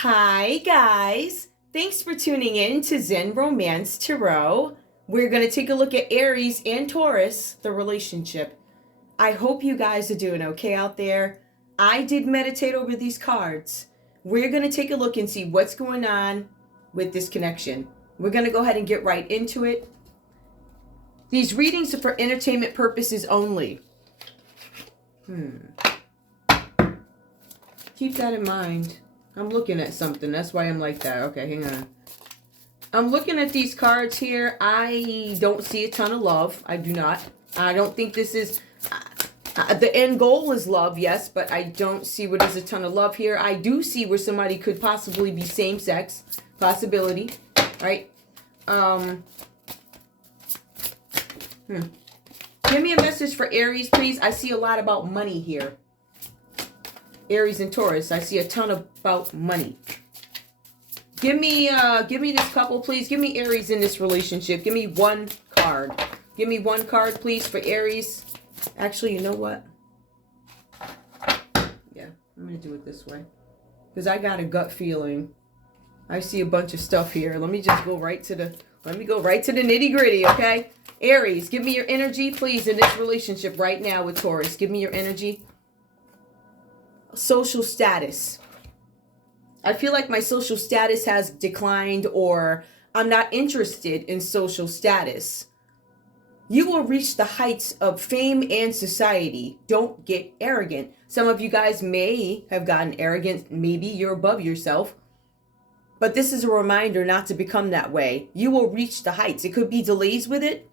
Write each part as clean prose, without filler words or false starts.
Hi, guys. Thanks for tuning in to Zen Romance Tarot. We're going to take a look at Aries and Taurus, the relationship. I hope you guys are doing okay out there. I did meditate over these cards. We're going to take a look and see what's going on with this connection. We're going to go ahead and get right into it. These readings are for entertainment purposes only. Keep that in mind. I'm looking at something. That's why I'm like that. Okay, hang on. I'm looking at these cards here. I don't see a ton of love. I do not. I don't think this is... the end goal is love, yes, but I don't see where there's a ton of love here. I do see where somebody could possibly be same-sex. Possibility. Right? Give me a message for Aries, please. I see a lot about money here. Aries and Taurus. I see a ton about money. Give me this couple, please. Give me Aries in this relationship. Give me one card. Give me one card, please, for Aries. Actually, you know what? Yeah, I'm going to do it this way. Because I got a gut feeling. I see a bunch of stuff here. Let me just go right to the... Let me go right to the nitty-gritty, okay? Aries, give me your energy, please, in this relationship right now with Taurus. Give me your energy. Social status. I feel like my social status has declined, or I'm not interested in social status. You will reach the heights of fame and society. Don't get arrogant. Some of you guys may have gotten arrogant. Maybe you're above yourself. But this is a reminder not to become that way. You will reach the heights. It could be delays with it,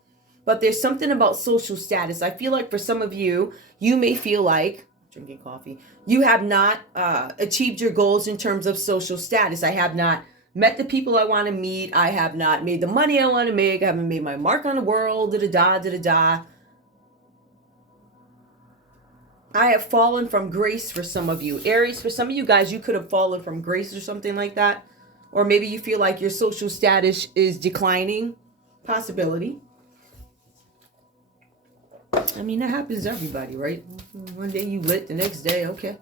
but there's something about social status. I feel like for some of you, you may feel like, drinking coffee, you have not achieved your goals in terms of social status. I have not met the people I want to meet. I have not made the money I want to make. I haven't made my mark on the world. I have fallen from grace for some of you. Aries, for some of you guys, you could have fallen from grace or something like that. Or maybe you feel like your social status is declining. Possibility. I mean, that happens to everybody, right? One day you lit, the next day, okay.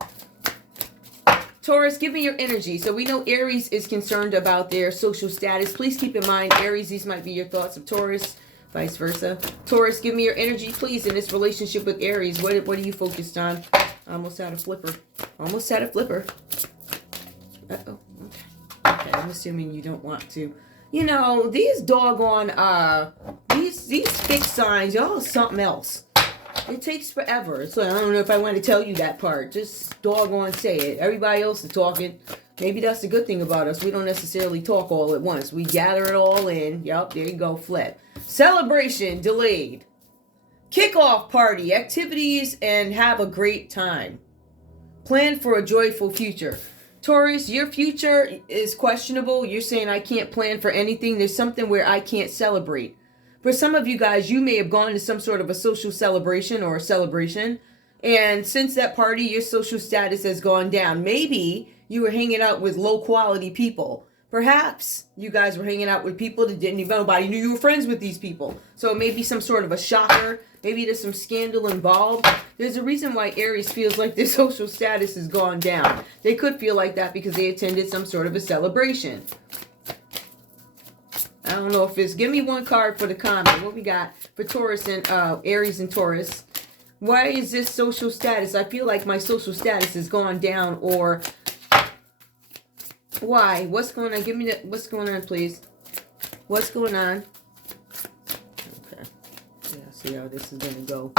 Taurus, give me your energy. So we know Aries is concerned about their social status. Please keep in mind, Aries, these might be your thoughts of Taurus, vice versa. Taurus, give me your energy, please, in this relationship with Aries. What are you focused on? Almost had a flipper. Almost had a flipper. Uh-oh, okay. Okay, I'm assuming you don't want to. You know, these doggone, these fixed signs, y'all is something else. It takes forever. So I don't know if I want to tell you that part. Just doggone say it. Everybody else is talking. Maybe that's the good thing about us. We don't necessarily talk all at once. We gather it all in. Yup, there you go, flip. Celebration delayed. Kickoff party, activities, and have a great time. Plan for a joyful future. Taurus, your future is questionable. You're saying I can't plan for anything. There's something where I can't celebrate. For some of you guys, you may have gone to some sort of a social celebration or a celebration. And since that party, your social status has gone down. Maybe you were hanging out with low quality people. Perhaps you guys were hanging out with people that didn't even, nobody knew you were friends with these people. So it may be some sort of a shocker. Maybe there's some scandal involved. There's a reason why Aries feels like their social status has gone down. They could feel like that because they attended some sort of a celebration. I don't know if it's... Give me one card for the comment. What we got for Taurus and Aries and Taurus? Why is this social status? I feel like my social status has gone down, or... Why? What's going on? Give me that. What's going on, please? What's going on? Okay. Yeah, see how this is going to go.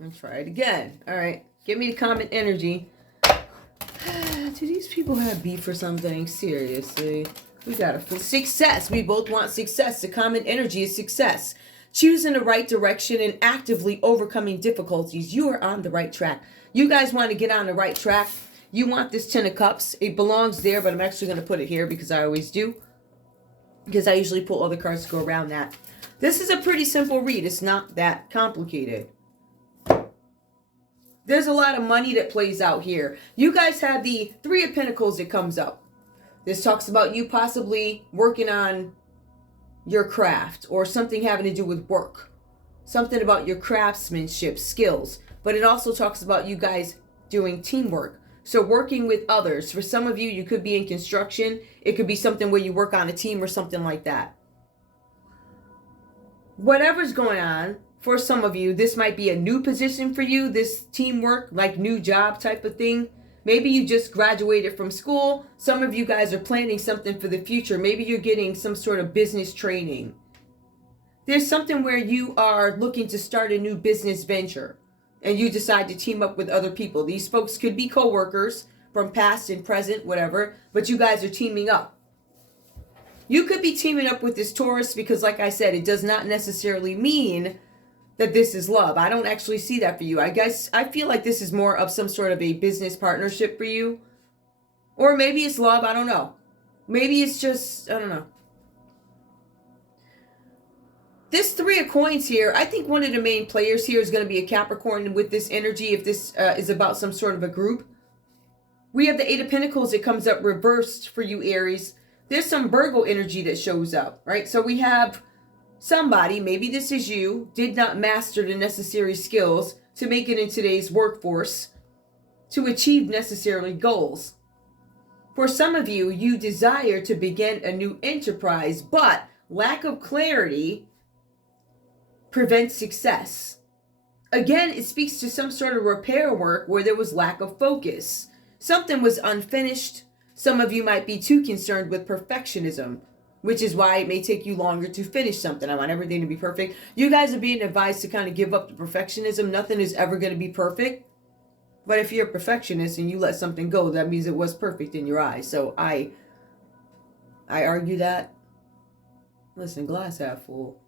Let's try it again. All right. Give me the comment energy. Do these people have beef or something? Seriously. We got a success. We both want success. The common energy is success. Choosing the right direction and actively overcoming difficulties. You are on the right track. You guys want to get on the right track. You want this 10 of Cups. It belongs there, but I'm actually going to put it here because I always do. Because I usually pull other cards to go around that. This is a pretty simple read. It's not that complicated. There's a lot of money that plays out here. You guys have the Three of Pentacles that comes up. This talks about you possibly working on your craft or something having to do with work. Something about your craftsmanship skills. But it also talks about you guys doing teamwork. So working with others. For some of you, you could be in construction. It could be something where you work on a team or something like that. Whatever's going on, for some of you, this might be a new position for you, this teamwork, like new job type of thing. Maybe you just graduated from school. Some of you guys are planning something for the future. Maybe you're getting some sort of business training. There's something where you are looking to start a new business venture and you decide to team up with other people. These folks could be co-workers from past and present, whatever, but you guys are teaming up. You could be teaming up with this Taurus because, like I said, it does not necessarily mean that this is love. I don't actually see that for you. I guess I feel like this is more of some sort of a business partnership for you. Or maybe it's love, I don't know. Maybe it's just, I don't know. This Three of Coins here, I think one of the main players here is going to be a Capricorn with this energy, if this is about some sort of a group. We have the Eight of Pentacles. It comes up reversed for you, Aries. There's some Virgo energy that shows up, right? So we have somebody, maybe this is you, did not master the necessary skills to make it in today's workforce to achieve necessary goals. For some of you, you desire to begin a new enterprise, but lack of clarity prevents success. Again, it speaks to some sort of repair work where there was lack of focus. Something was unfinished. Some of you might be too concerned with perfectionism, which is why it may take you longer to finish something. I want everything to be perfect. You guys are being advised to kind of give up the perfectionism. Nothing is ever going to be perfect. But if you're a perfectionist and you let something go, that means it was perfect in your eyes. So I argue that. Listen, glass half full.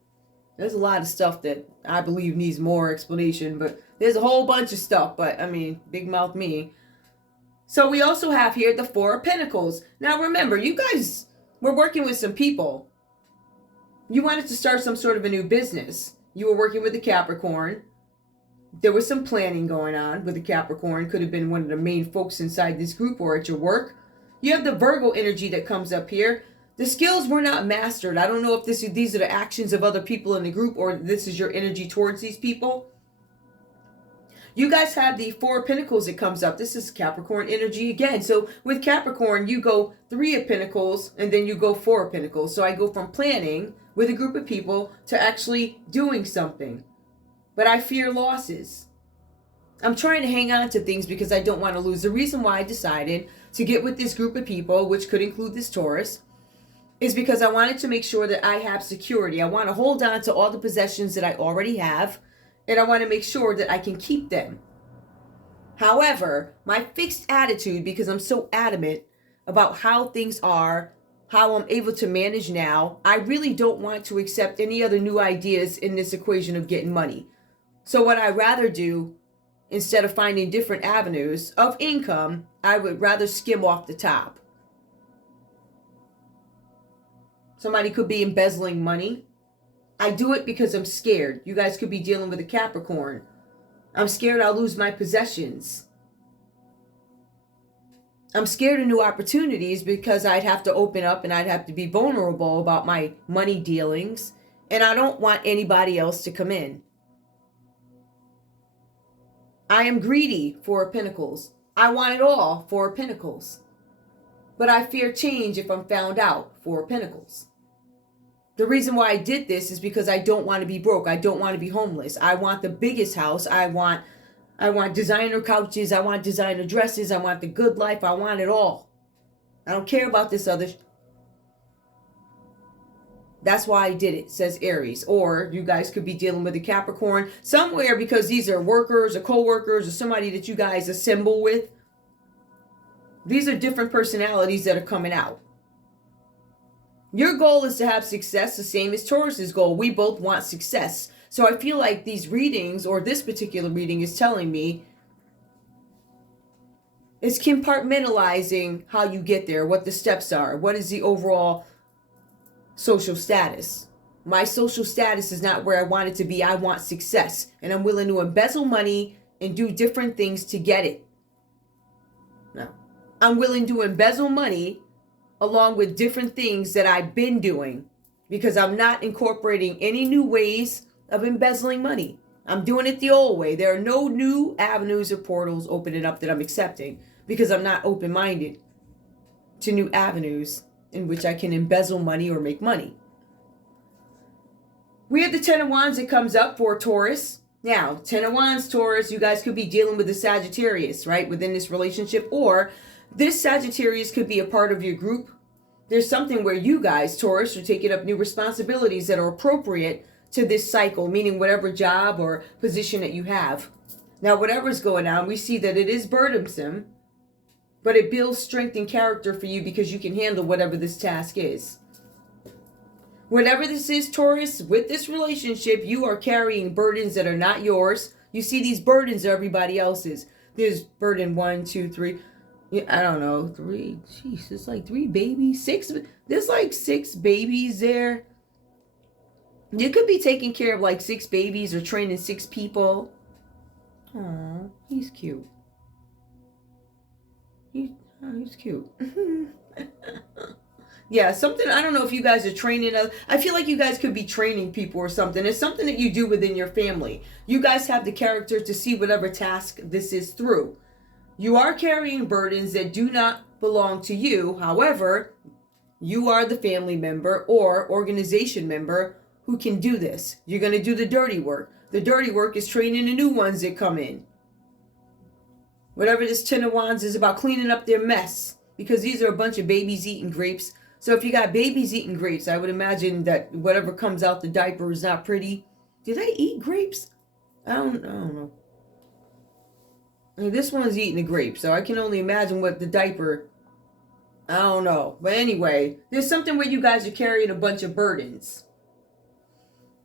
There's a lot of stuff that I believe needs more explanation, but there's a whole bunch of stuff. But I mean, big mouth me. So we also have here the Four of Pentacles. Now remember, you guys were working with some people. You wanted to start some sort of a new business. You were working with a Capricorn. There was some planning going on with the Capricorn. Could have been one of the main folks inside this group or at your work. You have the Virgo energy that comes up here. The skills were not mastered. I don't know if these are the actions of other people in the group or this is your energy towards these people. You guys have the Four of Pentacles that comes up. This is Capricorn energy again. So with Capricorn, you go Three of Pentacles and then you go Four of Pentacles. So I go from planning with a group of people to actually doing something. But I fear losses. I'm trying to hang on to things because I don't want to lose. The reason why I decided to get with this group of people, which could include this Taurus, is because I wanted to make sure that I have security. I want to hold on to all the possessions that I already have, and I want to make sure that I can keep them. However, my fixed attitude, because I'm so adamant about how things are, how I'm able to manage now, I really don't want to accept any other new ideas in this equation of getting money. So what I'd rather do, instead of finding different avenues of income, I would rather skim off the top. Somebody could be embezzling money. I do it because I'm scared. You guys could be dealing with a Capricorn. I'm scared I'll lose my possessions. I'm scared of new opportunities because I'd have to open up and I'd have to be vulnerable about my money dealings. And I don't want anybody else to come in. I am greedy, Four of Pentacles. I want it all, Four of Pentacles. But I fear change if I'm found out, Four of Pentacles. The reason why I did this is because I don't want to be broke. I don't want to be homeless. I want the biggest house. I want designer couches. I want designer dresses. I want the good life. I want it all. I don't care about this other. That's why I did it, says Aries. Or you guys could be dealing with a Capricorn somewhere because these are workers or co-workers or somebody that you guys assemble with. These are different personalities that are coming out. Your goal is to have success, the same as Taurus's goal. We both want success. So I feel like these readings, or this particular reading, is telling me it's compartmentalizing how you get there, what the steps are, what is the overall social status. My social status is not where I want it to be. I want success, and I'm willing to embezzle money and do different things to get it. No, I'm willing to embezzle money along with different things that I've been doing because I'm not incorporating any new ways of embezzling money. I'm doing it the old way. There are no new avenues or portals opening up that I'm accepting because I'm not open-minded to new avenues in which I can embezzle money or make money. We have the Ten of Wands that comes up for Taurus. Now, Ten of Wands, Taurus, you guys could be dealing with a Sagittarius, right, within this relationship, or this Sagittarius could be a part of your group. There's something where you guys, Taurus, are taking up new responsibilities that are appropriate to this cycle, meaning whatever job or position that you have. Now, whatever's going on, we see that it is burdensome, but it builds strength and character for you because you can handle whatever this task is. Whatever this is, Taurus, with this relationship, you are carrying burdens that are not yours. You see these burdens are everybody else's. There's burden 1, 2, 3. I don't know, 3. Jeez, it's like 3 babies, 6. There's like 6 babies there. You could be taking care of like 6 babies or training 6 people. Aw, he's cute. He's cute. Yeah, something, I don't know if you guys are training. I feel like you guys could be training people or something. It's something that you do within your family. You guys have the character to see whatever task this is through. You are carrying burdens that do not belong to you. However, you are the family member or organization member who can do this. You're going to do the dirty work. The dirty work is training the new ones that come in. Whatever this Ten of Wands is about, cleaning up their mess. Because these are a bunch of babies eating grapes. So if you got babies eating grapes, I would imagine that whatever comes out the diaper is not pretty. Do they eat grapes? I don't know. I mean, this one's eating the grapes, so I can only imagine what the diaper... I don't know. But anyway, there's something where you guys are carrying a bunch of burdens.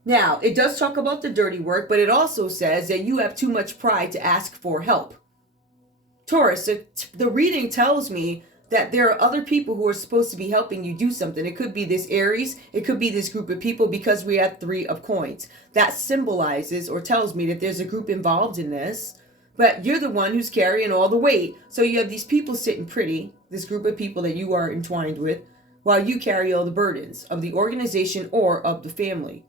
Now, it does talk about the dirty work, but it also says that you have too much pride to ask for help. Taurus, the reading tells me that there are other people who are supposed to be helping you do something. It could be this Aries. It could be this group of people because we have 3 of coins. That symbolizes or tells me that there's a group involved in this. But you're the one who's carrying all the weight. So you have these people sitting pretty, this group of people that you are entwined with, while you carry all the burdens of the organization or of the family.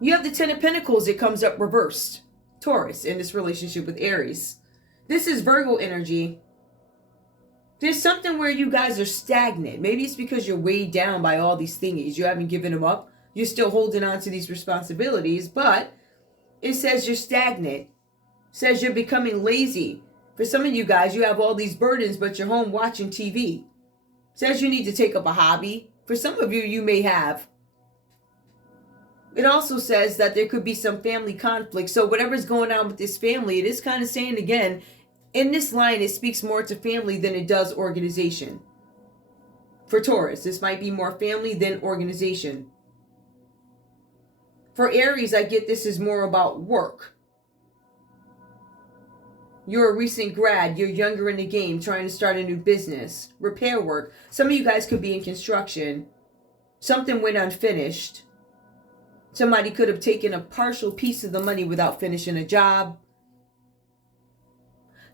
You have the Ten of Pentacles that comes up reversed. Taurus in this relationship with Aries. This is Virgo energy. There's something where you guys are stagnant. Maybe it's because you're weighed down by all these thingies. You haven't given them up. You're still holding on to these responsibilities, but it says you're stagnant. It says you're becoming lazy. For some of you guys, you have all these burdens, but you're home watching TV. It says you need to take up a hobby. For some of you, you may have. It also says that there could be some family conflict. So whatever's going on with this family, it is kind of saying again, in this line, it speaks more to family than it does organization. For Taurus, this might be more family than organization. For Aries, I get this is more about work. You're a recent grad. You're younger in the game, trying to start a new business. Repair work. Some of you guys could be in construction. Something went unfinished. Somebody could have taken a partial piece of the money without finishing a job.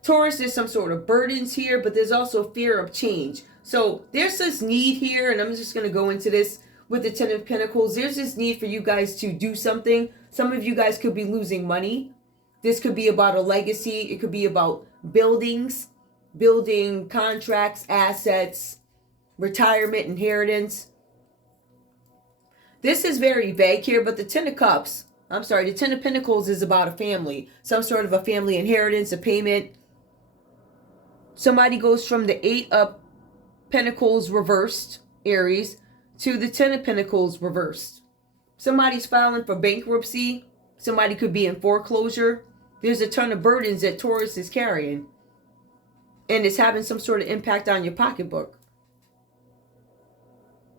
Taurus, there's some sort of burdens here, but there's also fear of change. So there's this need here, and I'm just going to go into this with the Ten of Pentacles. There's this need for you guys to do something. Some of you guys could be losing money. This could be about a legacy. It could be about buildings, building contracts, assets, retirement, inheritance. This is very vague here, but the Ten of Pentacles is about a family. Some sort of a family inheritance, a payment. Somebody goes from the 8 of Pentacles reversed, Aries, to the 10 of Pentacles reversed. Somebody's filing for bankruptcy. Somebody could be in foreclosure. There's a ton of burdens that Taurus is carrying. And it's having some sort of impact on your pocketbook.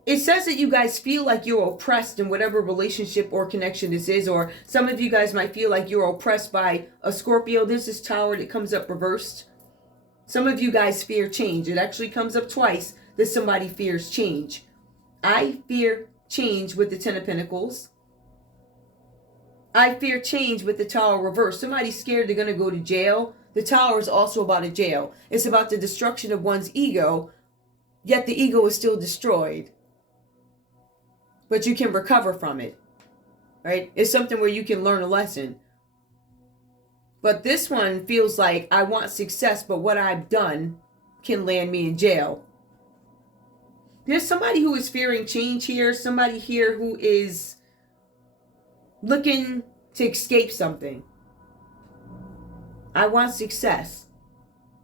It says that you guys feel like you're oppressed in whatever relationship or connection this is. Or some of you guys might feel like you're oppressed by a Scorpio. There's this Tower that comes up reversed. Some of you guys fear change. It actually comes up twice that somebody fears change. I fear change with the Ten of Pentacles. I fear change with the Tower reversed. Somebody's scared they're going to go to jail. The Tower is also about a jail. It's about the destruction of one's ego, yet the ego is still destroyed. But you can recover from it, right? It's something where you can learn a lesson. But this one feels like I want success, but what I've done can land me in jail. There's somebody who is fearing change here. Somebody here who is looking to escape something. I want success.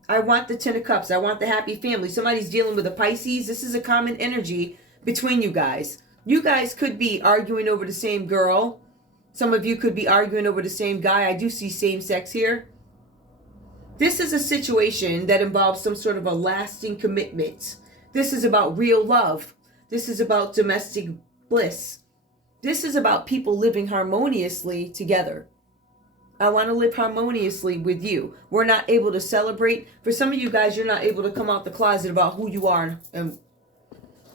I want the 10 of Cups. I want the happy family. Somebody's dealing with a Pisces. This is a common energy between you guys. You guys could be arguing over the same girl. Some of you could be arguing over the same guy. I do see same sex here. This is a situation that involves some sort of a lasting commitment. This is about real love. This is about domestic bliss. This is about people living harmoniously together. I want to live harmoniously with you. We're not able to celebrate. For some of you guys, you're not able to come out the closet about who you are and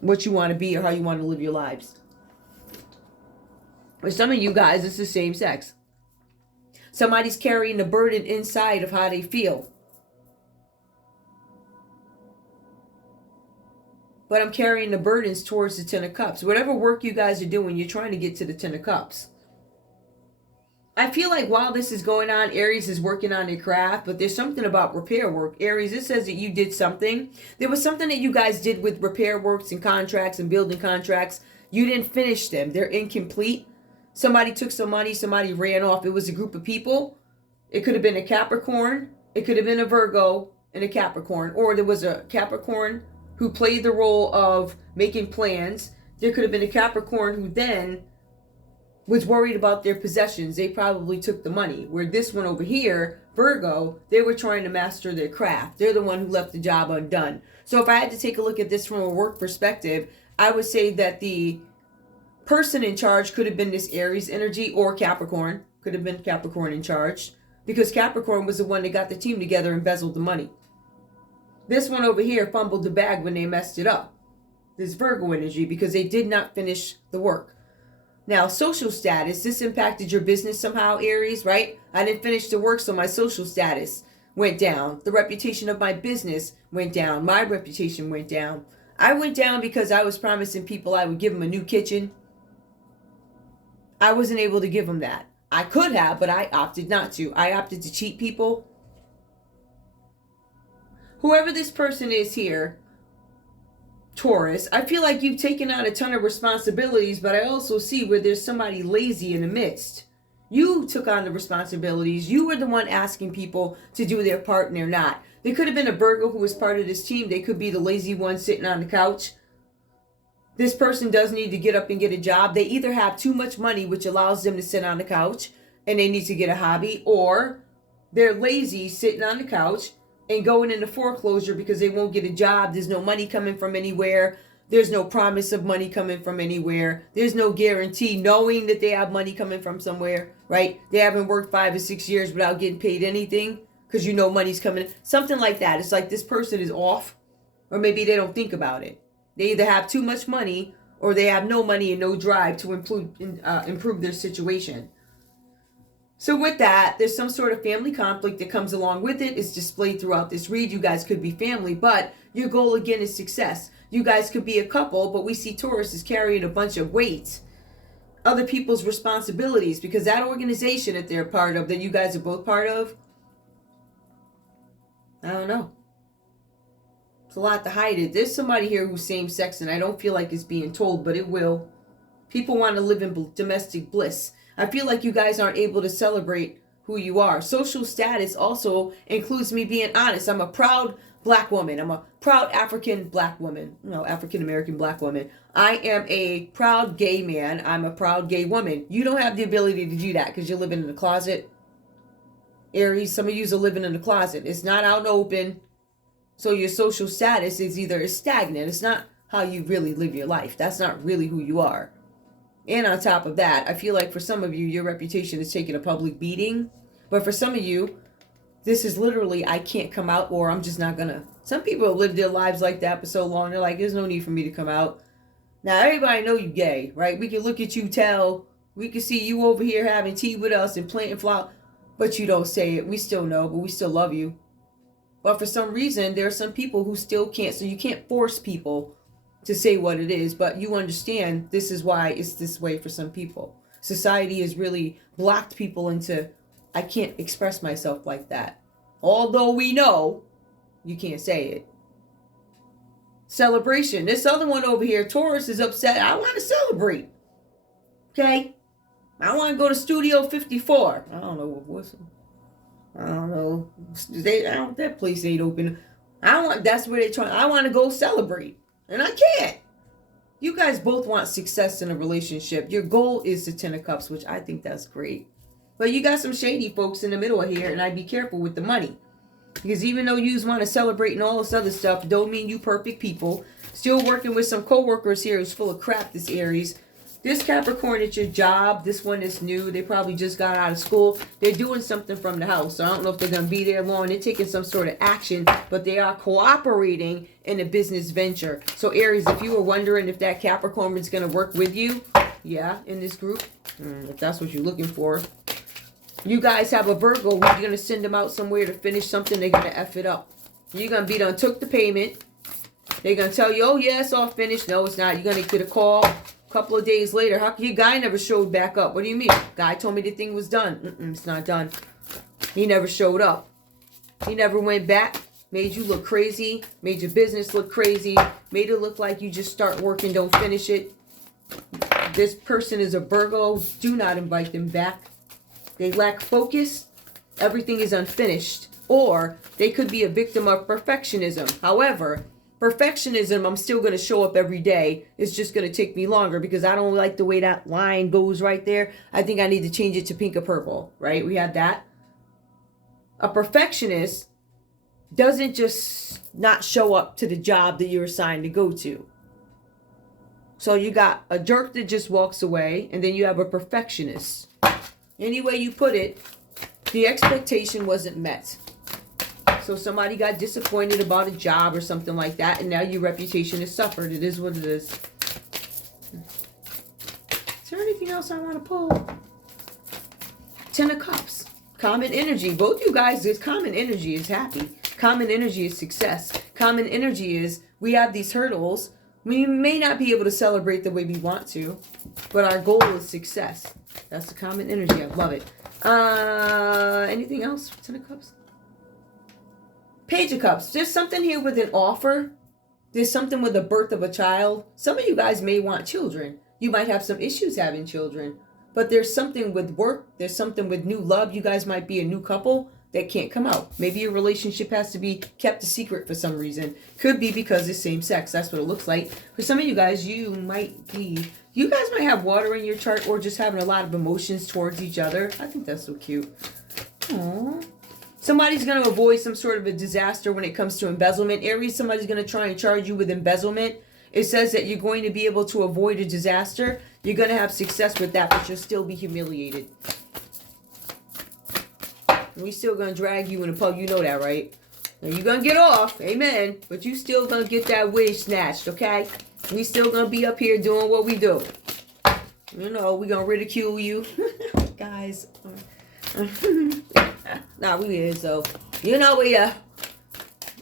what you want to be or how you want to live your lives. For some of you guys, it's the same sex. Somebody's carrying the burden inside of how they feel. But I'm carrying the burdens towards the 10 of Cups. Whatever work you guys are doing, you're trying to get to the 10 of Cups. I feel like while this is going on, Aries is working on their craft, but there's something about repair work. Aries, it says that you did something. There was something that you guys did with repair works and contracts and building contracts. You didn't finish them. They're incomplete. Somebody took some money. Somebody ran off. It was a group of people. It could have been a Capricorn. It could have been a Virgo and a Capricorn. Or there was a Capricorn who played the role of making plans. There could have been a Capricorn who then was worried about their possessions. They probably took the money. Where this one over here, Virgo, they were trying to master their craft. They're the one who left the job undone. So if I had to take a look at this from a work perspective, I would say that the person in charge could have been this Aries energy, or Capricorn. Could have been Capricorn in charge. Because Capricorn was the one that got the team together and embezzled the money. This one over here fumbled the bag when they messed it up. This Virgo energy, because they did not finish the work. Now, social status, this impacted your business somehow, Aries, right? I didn't finish the work, so my social status went down. The reputation of my business went down. My reputation went down. I went down because I was promising people I would give them a new kitchen. I wasn't able to give them that. I could have, but I opted not to. I opted to cheat people. Whoever this person is here, Taurus, I feel like you've taken on a ton of responsibilities, but I also see where there's somebody lazy in the midst. You took on the responsibilities. You were the one asking people to do their part and they're not. There could have been a Virgo who was part of this team. They could be the lazy one sitting on the couch. This person does need to get up and get a job. They either have too much money, which allows them to sit on the couch, and they need to get a hobby, or they're lazy sitting on the couch and going into foreclosure because they won't get a job. There's no money coming from anywhere. There's no promise of money coming from anywhere. There's no guarantee knowing that they have money coming from somewhere, right? They haven't worked 5 or 6 years without getting paid anything because you know money's coming. Something like that. It's like this person is off, or maybe they don't think about it. They either have too much money or they have no money and no drive to improve their situation. So with that, there's some sort of family conflict that comes along with it. It's displayed throughout this read. You guys could be family, but your goal again is success. You guys could be a couple, but we see Taurus is carrying a bunch of weight. Other people's responsibilities, because that organization that they're part of, that you guys are both part of, I don't know. It's a lot to hide it. There's somebody here who's same sex, and I don't feel like it's being told, but it will. People want to live in domestic bliss. I feel like you guys aren't able to celebrate who you are. Social status also includes me being honest. I'm a proud black woman. I'm a proud African black woman. No, African American black woman. I am a proud gay man. I'm a proud gay woman. You don't have the ability to do that because you're living in the closet. Aries, some of you are living in the closet. It's not out and open. So your social status is either stagnant. It's not how you really live your life. That's not really who you are. And on top of that, I feel like for some of you, your reputation is taking a public beating. But for some of you, this is literally, I can't come out, or I'm just not gonna. Some people have lived their lives like that for so long, they're like, there's no need for me to come out. Now, everybody know you gay, right? We can look at you, tell. We can see you over here having tea with us and planting flowers. But you don't say it. We still know, but we still love you. But for some reason, there are some people who still can't. So you can't force people to say what it is, but you understand this is why it's this way for some people. Society has really blocked people into I can't express myself like that. Although we know you can't say it. Celebration. This other one over here, Taurus, is upset. I want to celebrate. Okay? I want to go to Studio 54. I don't know what's. I don't know. That place ain't open. That's where they trying. I want to go celebrate. And I can't. You guys both want success in a relationship. Your goal is the 10 of Cups, which I think that's great. But you got some shady folks in the middle of here, and I'd be careful with the money. Because even though you want to celebrate and all this other stuff, don't mean you perfect people. Still working with some co-workers here who's full of crap, this Aries. This Capricorn, it's your job. This one is new. They probably just got out of school. They're doing something from the house. So I don't know if they're going to be there long. They're taking some sort of action, but they are cooperating in a business venture. So Aries, if you were wondering if that Capricorn is going to work with you, yeah, in this group, if that's what you're looking for. You guys have a Virgo. You're going to send them out somewhere to finish something. They're going to F it up. You're going to be done, took the payment. They're going to tell you, oh, yeah, it's all finished. No, it's not. You're going to get a call a couple of days later. How come your guy never showed back up? What do you mean? Guy told me the thing was done. It's not done. He never showed up. He never went back. Made you look crazy. Made your business look crazy. Made it look like you just start working, don't finish it. This person is a Virgo. Do not invite them back. They lack focus. Everything is unfinished. Or they could be a victim of perfectionism. However, perfectionism, I'm still going to show up every day. It's just going to take me longer because I don't like the way that line goes right there. I think I need to change it to pink or purple, right? We have that. A perfectionist doesn't just not show up to the job that you're assigned to go to. So you got a jerk that just walks away, and then you have a perfectionist. Any way you put it, the expectation wasn't met. So somebody got disappointed about a job or something like that, and now your reputation has suffered. It is what it is. Is there anything else I want to pull? 10 of Cups. Common energy. Both you guys, this common energy is happy. Common energy is success. Common energy is we have these hurdles. We may not be able to celebrate the way we want to, but our goal is success. That's the common energy. I love it. Anything else? 10 of Cups. Page of Cups. There's something here with an offer. There's something with the birth of a child. Some of you guys may want children. You might have some issues having children. But there's something with work. There's something with new love. You guys might be a new couple that can't come out. Maybe your relationship has to be kept a secret for some reason. Could be because it's same sex. That's what it looks like. For some of you guys, you guys might have water in your chart or just having a lot of emotions towards each other. I think that's so cute. Aww. Somebody's going to avoid some sort of a disaster when it comes to embezzlement. Aries, somebody's going to try and charge you with embezzlement. It says that you're going to be able to avoid a disaster. You're going to have success with that, but you'll still be humiliated. We still going to drag you in the pub. You know that, right? Now, you're going to get off. Amen. But you still going to get that wig snatched, okay? We still going to be up here doing what we do. You know, we're going to ridicule you. Guys. Nah, we is, so. You know,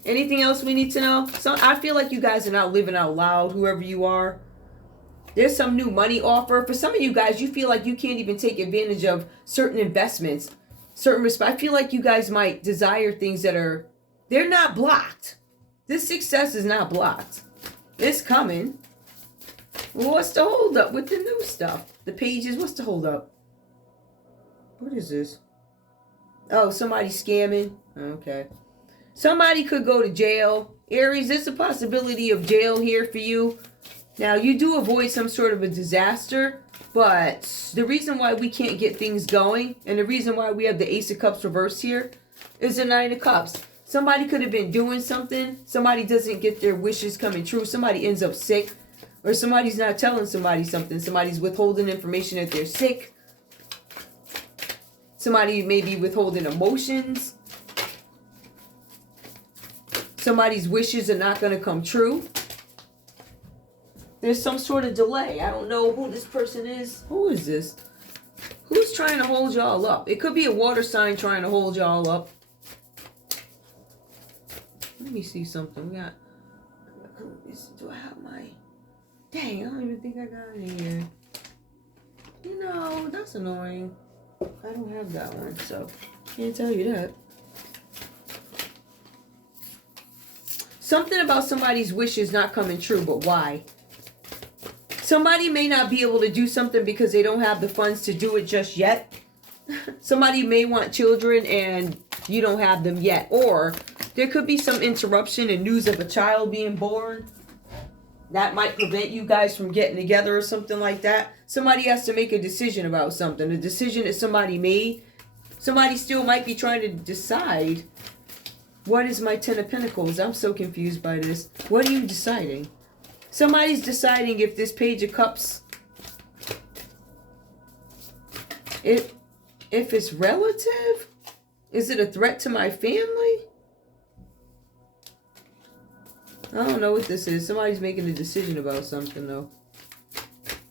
anything else we need to know? So I feel like you guys are not living out loud, whoever you are. There's some new money offer. For some of you guys, you feel like you can't even take advantage of certain investments. I feel like you guys might desire things that they're not blocked. This success is not blocked. It's coming. Well, what's the hold up with the new stuff? The pages, what's the hold up? What is this? Oh, somebody's scamming. Okay. Somebody could go to jail. Aries, there's a possibility of jail here for you. Now, you do avoid some sort of a disaster, but the reason why we can't get things going, and the reason why we have the Ace of Cups reversed here, is the 9 of Cups. Somebody could have been doing something. Somebody doesn't get their wishes coming true. Somebody ends up sick. Or somebody's not telling somebody something. Somebody's withholding information that they're sick. Somebody may be withholding emotions. Somebody's wishes are not going to come true. There's some sort of delay. I don't know who this person is. Who is this? Who's trying to hold y'all up? It could be a water sign trying to hold y'all up. Let me see something. Do I have my... Dang, I don't even think I got it here. You know, that's annoying. I don't have that one, so can't tell you that. Something about somebody's wishes not coming true, but why? Somebody may not be able to do something because they don't have the funds to do it just yet. Somebody may want children and you don't have them yet. Or there could be some interruption in news of a child being born. That might prevent you guys from getting together or something like that. Somebody has to make a decision about something. A decision that somebody made. Somebody still might be trying to decide. What is my Ten of Pentacles? I'm so confused by this. What are you deciding? Somebody's deciding if this Page of Cups, if it's relative, is it a threat to my family? I don't know what this is. Somebody's making a decision about something though.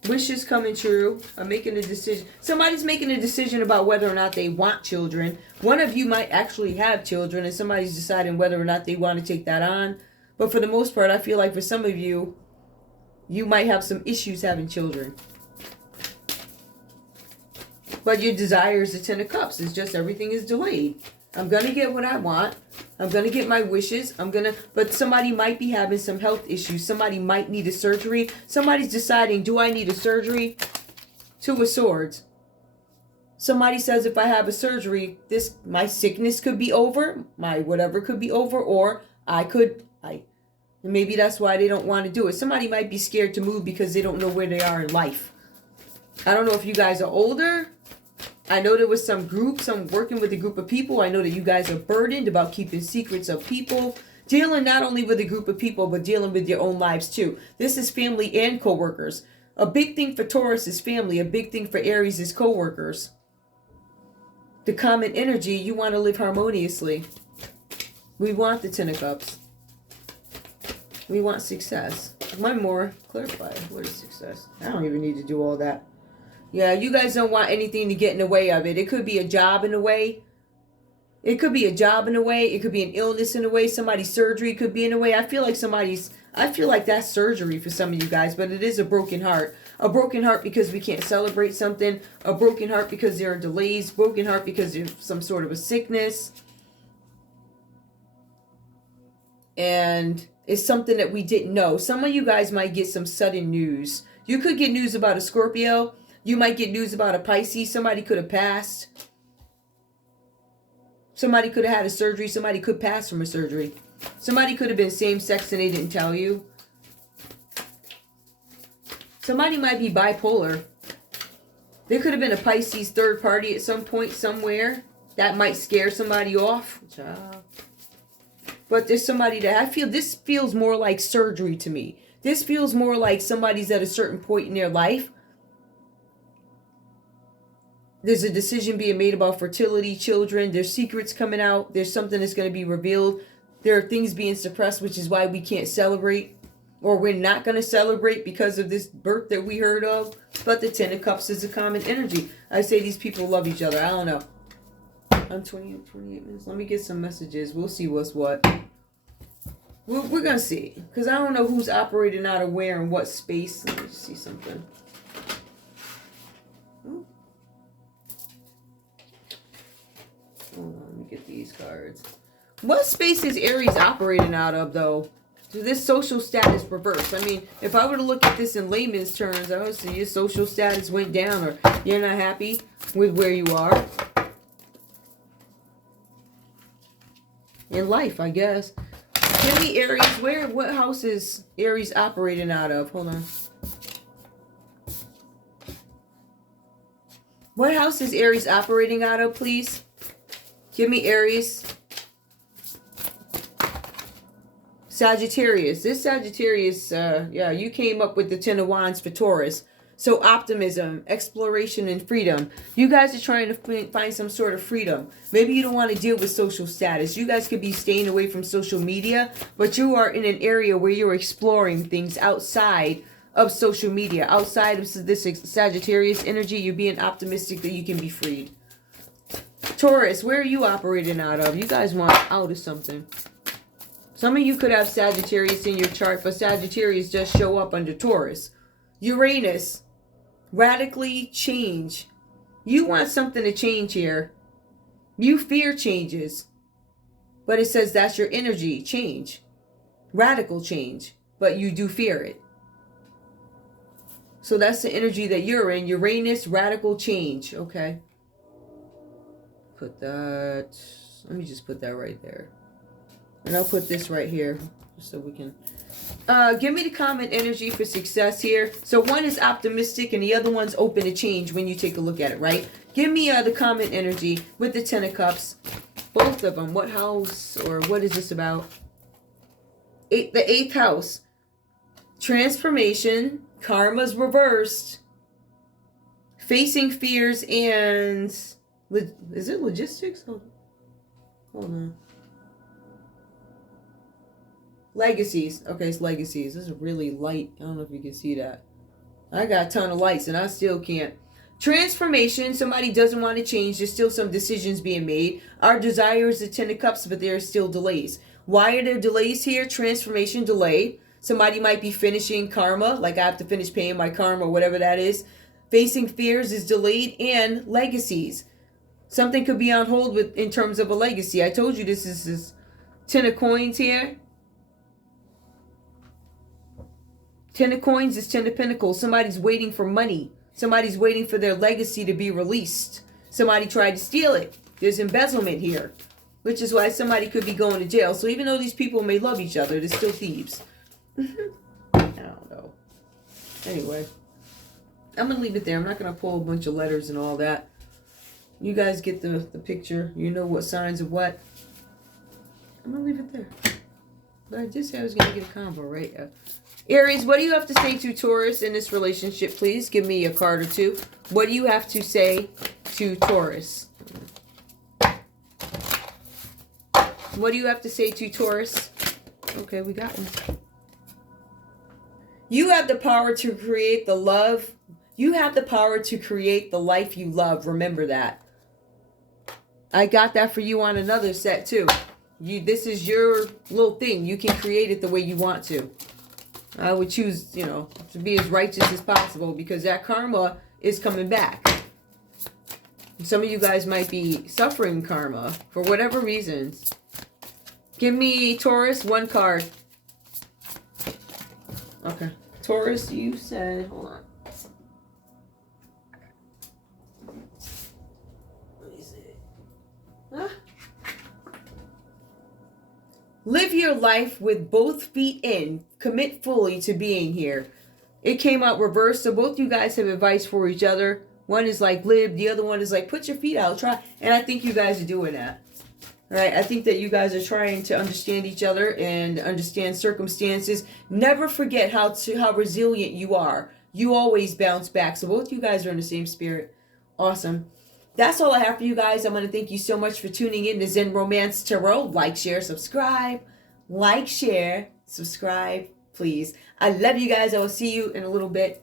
Wishes coming true. I'm making a decision. Somebody's making a decision about whether or not they want children. One of you might actually have children and somebody's deciding whether or not they want to take that on. But for the most part, I feel like for some of you, you might have some issues having children. But your desire is the Ten of Cups. It's just everything is delayed. I'm going to get what I want. I'm going to get my wishes. But somebody might be having some health issues. Somebody might need a surgery. Somebody's deciding, do I need a surgery? Two of Swords. Somebody says if I have a surgery, my sickness could be over. My whatever could be over. Or maybe that's why they don't want to do it. Somebody might be scared to move because they don't know where they are in life. I don't know if you guys are older. I know there was some working with a group of people. I know that you guys are burdened about keeping secrets of people. Dealing not only with a group of people, but dealing with your own lives too. This is family and co-workers. A big thing for Taurus is family. A big thing for Aries is co-workers. The common energy, you want to live harmoniously. We want the Ten of Cups. We want success. One more. Clarify. What is success? I don't even need to do all that. Yeah, you guys don't want anything to get in the way of it. It could be a job in the way. It could be a job in the way. It could be an illness in the way. Somebody's surgery could be in the way. I feel like that's surgery for some of you guys, but it is a broken heart. A broken heart because we can't celebrate something. A broken heart because there are delays. Broken heart because there's some sort of a sickness. And it's something that we didn't know. Some of you guys might get some sudden news. You could get news about a Scorpio. You might get news about a Pisces. Somebody could have passed. Somebody could have had a surgery. Somebody could pass from a surgery. Somebody could have been same-sex and they didn't tell you. Somebody might be bipolar. There could have been a Pisces third party at some point somewhere. That might scare somebody off. But there's somebody that this feels more like surgery to me. This feels more like somebody's at a certain point in their life. There's a decision being made about fertility, children. There's secrets coming out. There's something that's going to be revealed. There are things being suppressed, which is why we can't celebrate. Or we're not going to celebrate because of this birth that we heard of. But the Ten of Cups is a common energy. I say these people love each other. I don't know. I'm 28 minutes. Let me get some messages. We'll see what's what. We're going to see. Because I don't know who's operating out of where and what space. Let me just see something. Ooh. Hold on, let me get these cards. What space is Aries operating out of, though? So this social status reversed. I mean, if I were to look at this in layman's terms, I would say your social status went down or you're not happy with where you are. In life, I guess. Give me Aries. What house is Aries operating out of? Hold on. What house is Aries operating out of, please? Give me Aries. Sagittarius. This Sagittarius, you came up with the Ten of Wands for Taurus. So optimism, exploration, and freedom. You guys are trying to find some sort of freedom. Maybe you don't want to deal with social status. You guys could be staying away from social media, but you are in an area where you're exploring things outside of social media. Outside of this Sagittarius energy, you're being optimistic that you can be freed. Taurus, where are you operating out of? You guys want out of something. Some of you could have Sagittarius in your chart, but Sagittarius just show up under Taurus. Uranus, radically change. You want something to change here. You fear changes. But it says that's your energy, change. Radical change. But you do fear it. So that's the energy that you're in. Uranus, radical change. Okay. Put that. Let me just put that right there. And I'll put this right here. Just so we can. Give me the comment energy for success here. So one is optimistic and the other one's open to change when you take a look at it, right? Give me the comment energy with the Ten of Cups. Both of them. What house or what is this about? The 8th house. Transformation. Karma's reversed. Facing fears and... Is it logistics? Hold on. Legacies. Okay, it's legacies. This is really light. I don't know if you can see that. I got a ton of lights and I still can't. Transformation. Somebody doesn't want to change. There's still some decisions being made. Our desire is the 10 of Cups, but there are still delays. Why are there delays here? Transformation, delay. Somebody might be finishing karma, like I have to finish paying my karma or whatever that is. Facing fears is delayed, and legacies. Something could be on hold with in terms of a legacy. I told you this is this 10 of coins here. 10 of coins is 10 of pentacles. Somebody's waiting for money. Somebody's waiting for their legacy to be released. Somebody tried to steal it. There's embezzlement here, which is why somebody could be going to jail. So even though these people may love each other, they're still thieves. I don't know. Anyway, I'm going to leave it there. I'm not going to pull a bunch of letters and all that. You guys get the picture. You know what signs of what. I'm going to leave it there. But I did say I was going to get a combo, right? Aries, what do you have to say to Taurus in this relationship, please? Give me a card or two. What do you have to say to Taurus? What do you have to say to Taurus? Okay, we got one. You have the power to create the love. You have the power to create the life you love. Remember that. I got that for you on another set too. This is your little thing. You can create it the way you want to. I would choose, to be as righteous as possible because that karma is coming back. Some of you guys might be suffering karma for whatever reasons. Give me, Taurus, one card. Okay. Taurus, you said, hold on. Let me see. Huh? Live your life with both feet in. Commit fully to being here. It came out reversed, so both you guys have advice for each other. One is like live, the other one is like put your feet out, try. And I think you guys are doing that. All right, I think that you guys are trying to understand each other and understand circumstances. Never forget how resilient you are. You always bounce back. So both you guys are in the same spirit. Awesome. That's all I have for you guys. I'm going to thank you so much for tuning in to Zen Romance Tarot. Like, share, subscribe. Like, share, subscribe, please. I love you guys. I will see you in a little bit.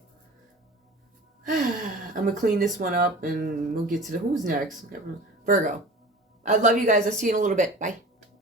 I'm going to clean this one up and we'll get to who's next? Virgo. I love you guys. I'll see you in a little bit. Bye.